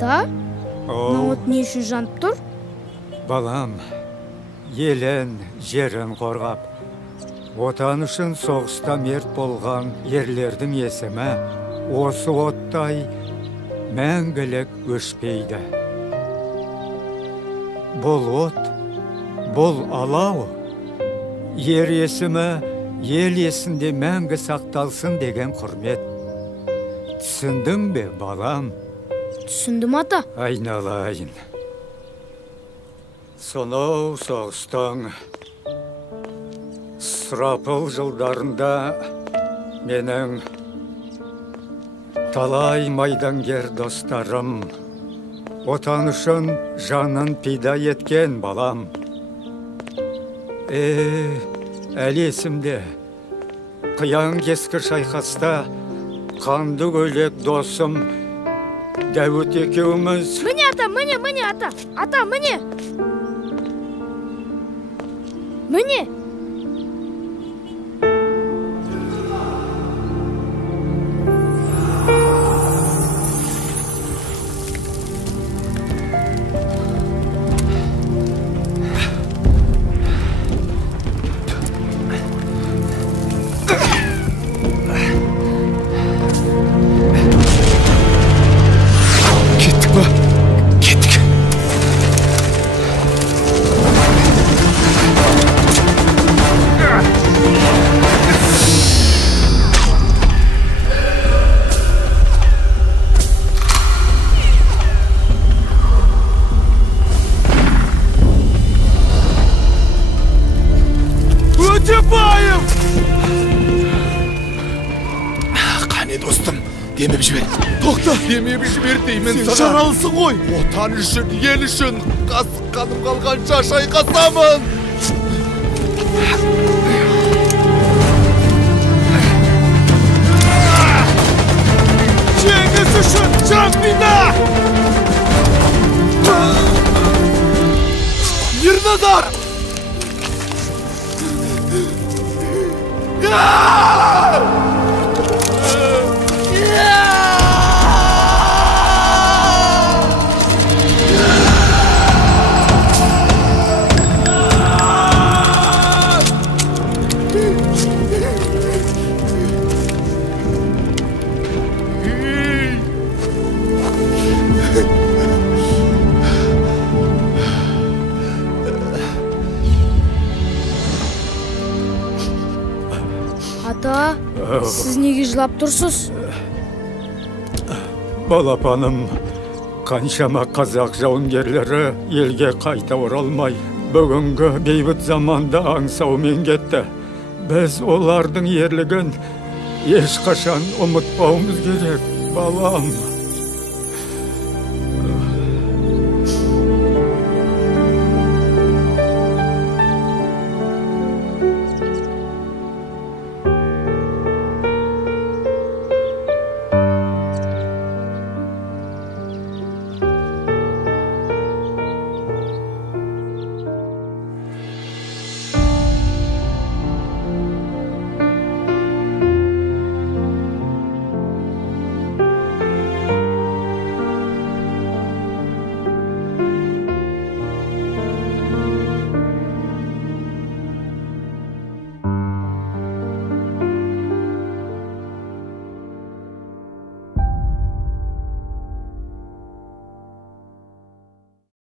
Ата, мына от не үшін жанып тұр? Балам, елен, жерін қорғап, отан үшін соғыста мерт болған ерлердің есімі осы оттай мәңгілік өшпейді. Бұл от, бұл алау, ер есімі ел есінде мәңгі сақталсын деген құрмет. Түсіндің бе, балам? Түсіндім, ата. Айналайын. Сонау соғыстың сұрапыл жылдарында менің талай майдангер достарым отан үшін жанын пида еткен, балам. Әлі есімде, қиян кескір шайқаста қанды көйлек досым Дәуіт екеуміз... Міне, ата, міне, ата. Ата, міне. Міне. Қане достым, демеп жібер. Тоқта, демеп жібер деймін саған. Сен жаралысың ғой. Отан үшін, ел үшін қасық қаным қалғанша шайқасамын. Жеңіс үшін жан пида! Ерназар! Ата, сіз неге жылап тұрсыз? Балапаным, қаншама қазақ жауынгерлері елге қайта оралмай, бүгінгі бейбіт заманда аңсаумен кетті. Біз олардың ерлігін ешқашан ұмытпауымыз керек, балам.